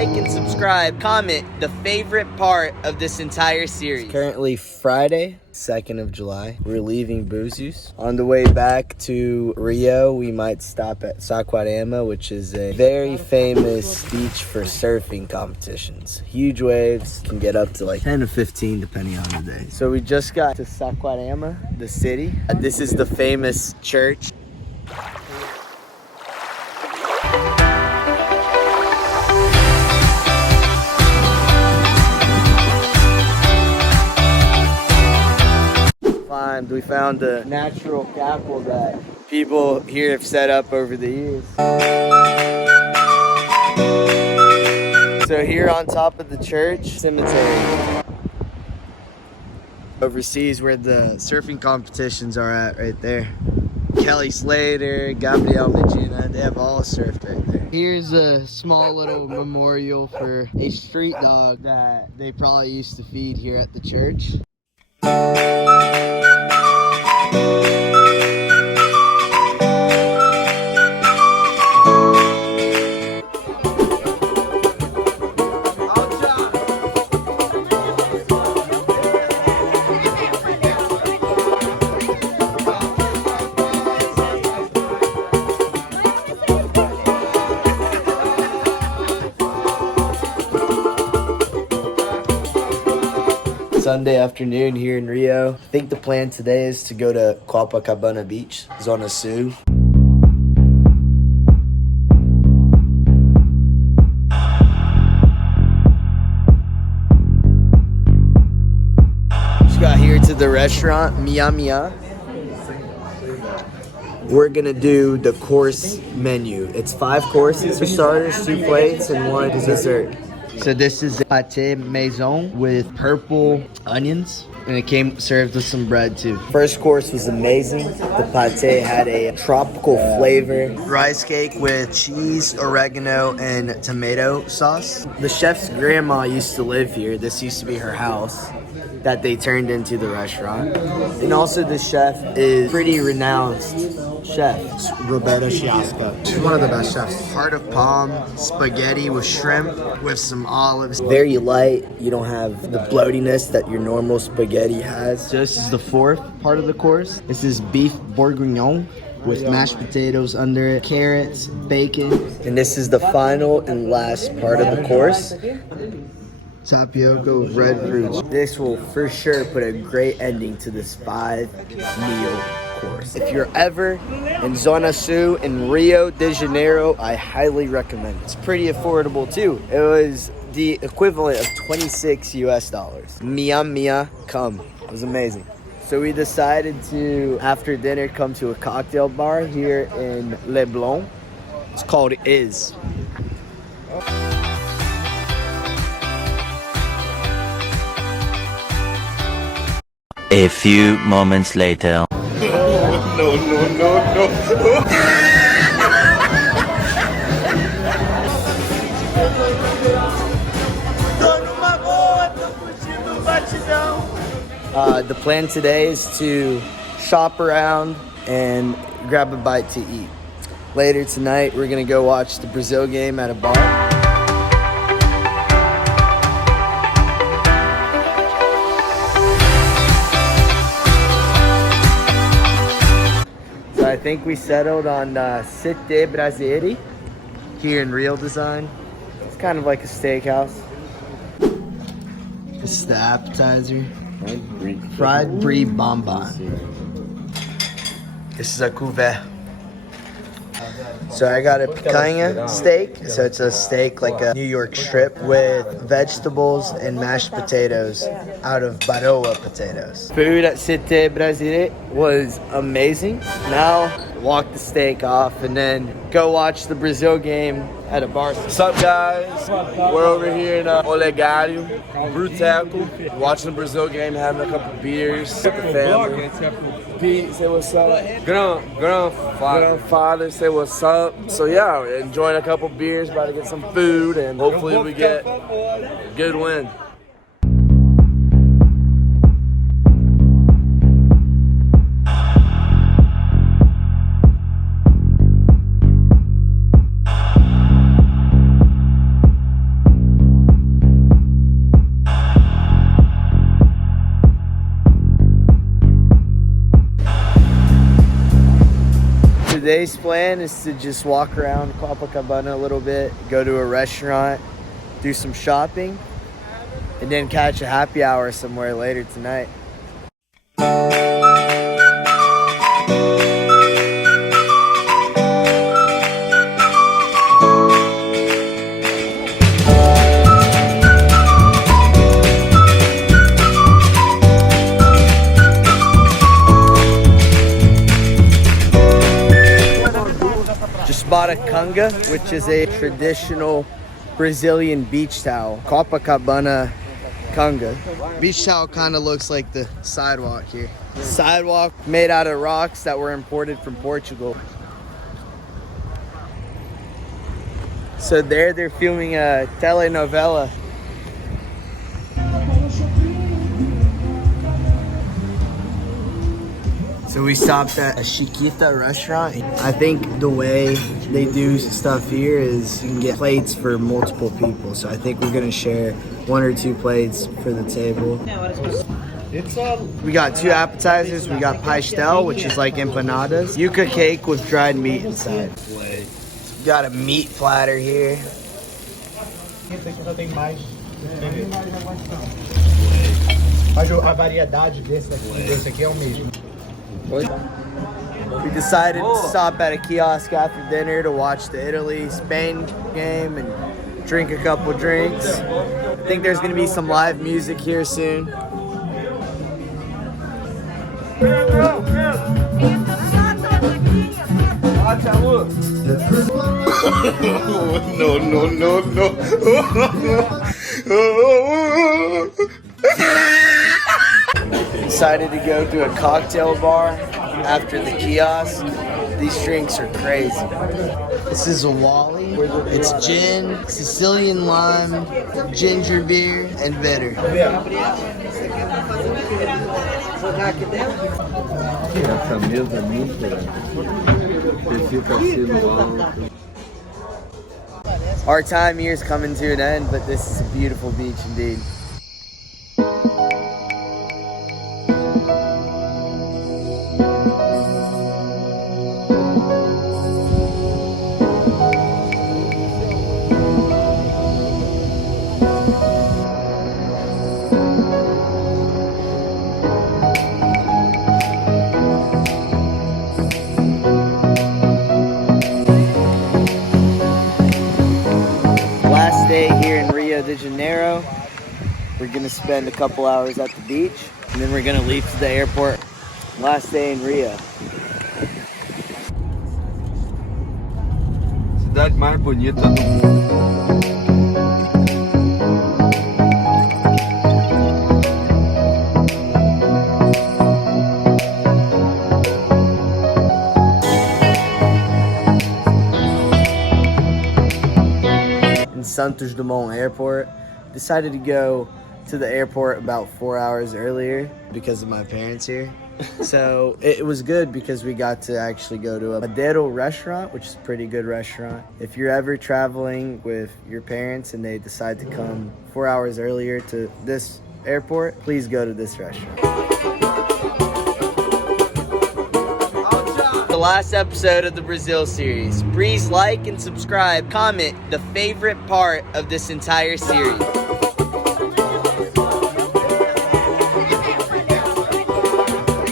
like and subscribe. Comment the favorite part of this entire series. It's currently Friday, 2nd of July. We're leaving Búzios. On the way back to Rio, we might stop at Sacramento, which is a very famous beach for surfing competitions. Huge waves, can get up to like 10 to 15 depending on the day. So we just got to Sacramento, the city. This is the famous church. We found a natural chapel that people here have set up over the years. So here on top of the church, cemetery. Overseas where the surfing competitions are at right there. Kelly Slater, Gabriel Medina, they have all surfed right there. Here's a small little memorial for a street dog that they probably used to feed here at the church. Sunday afternoon here in Rio. I think the plan today is to go to Copacabana Beach, Zona Sul. Just got here to the restaurant, Mia Mia. We're gonna do the course menu. It's 5 courses, 2 starters, 2 plates, and 1 dessert. So this is pâté maison with purple onions, and it came served with some bread too. First course was amazing. The pâté had a tropical flavor. Rice cake with cheese, oregano, and tomato sauce. The chef's grandma used to live here. This used to be her house that they turned into the restaurant. And also the chef is pretty renowned chef. Roberta Chiasca. She's one of the best chefs. Heart of palm, spaghetti with shrimp, with some olives. Very light. You don't have the bloatiness that your normal spaghetti has. So this is the 4th part of the course. This is beef bourguignon with mashed potatoes under it, carrots, bacon. And this is the final and last part of the course. Tapioca with red fruits. This will for sure put a great ending to this 5-meal course. If you're ever in Zona Sul in Rio de Janeiro, I highly recommend it. It's pretty affordable too. It was the equivalent of $26 US. Mia Mia, come. It was amazing. So we decided to, after dinner, come to a cocktail bar here in Leblon. It's called Is. A few moments later. No. The plan today is to shop around and grab a bite to eat. Later tonight, we're gonna go watch the Brazil game at a bar. I think we settled on Cité Brasileira here in Real Design. It's kind of like a steakhouse. This is the appetizer. Fried brie bonbon. This is a couvert. So I got a picanha steak. So it's a steak like a New York strip with vegetables and mashed potatoes out of Baroa potatoes. Food at Cité Brasileira was amazing. Now walk the steak off and then go watch the Brazil game at a bar. What's up, guys? We're over here in Olegário, Bruteco, watching the Brazil game, having a couple beers with the family. Pete, say what's up. Grandfather, say what's up. So yeah, enjoying a couple beers, about to get some food, and hopefully we get a good win. Today's plan is to just walk around Copacabana a little bit, go to a restaurant, do some shopping, and then catch a happy hour somewhere later tonight. Just bought a canga, which is a traditional Brazilian beach towel. Copacabana canga. Beach towel kind of looks like the sidewalk here. Sidewalk made out of rocks that were imported from Portugal. So they're filming a telenovela. So we stopped at a Chiquita restaurant. I think the way they do stuff here is you can get plates for multiple people. So I think we're gonna share 1 or 2 plates for the table. We got 2 appetizers. We got pastel, which is like empanadas. Yuca cake with dried meat inside. We got a meat platter here. A variedade desse aqui é o mesmo. We decided to stop at a kiosk after dinner to watch the Italy-Spain game and drink a couple drinks. I think there's gonna be some live music here soon. No. Decided to go to a cocktail bar after the kiosk. These drinks are crazy. This is a Wally. It's gin, Sicilian lime, ginger beer, and bitter. Our time here is coming to an end, but this is a beautiful beach indeed. Last day here in Rio de Janeiro. We're gonna spend a couple hours at the beach and then we're gonna leave to the airport. Last day in Rio. Cidade mais bonita do mundo. Santos Dumont Airport. Decided to go to the airport about 4 hours earlier because of my parents here. So it was good because we got to actually go to a Madero restaurant, which is a pretty good restaurant. If you're ever traveling with your parents and they decide to come 4 hours earlier to this airport, please go to this restaurant. The last episode of the Brazil series. Please like and subscribe. Comment the favorite part of this entire series.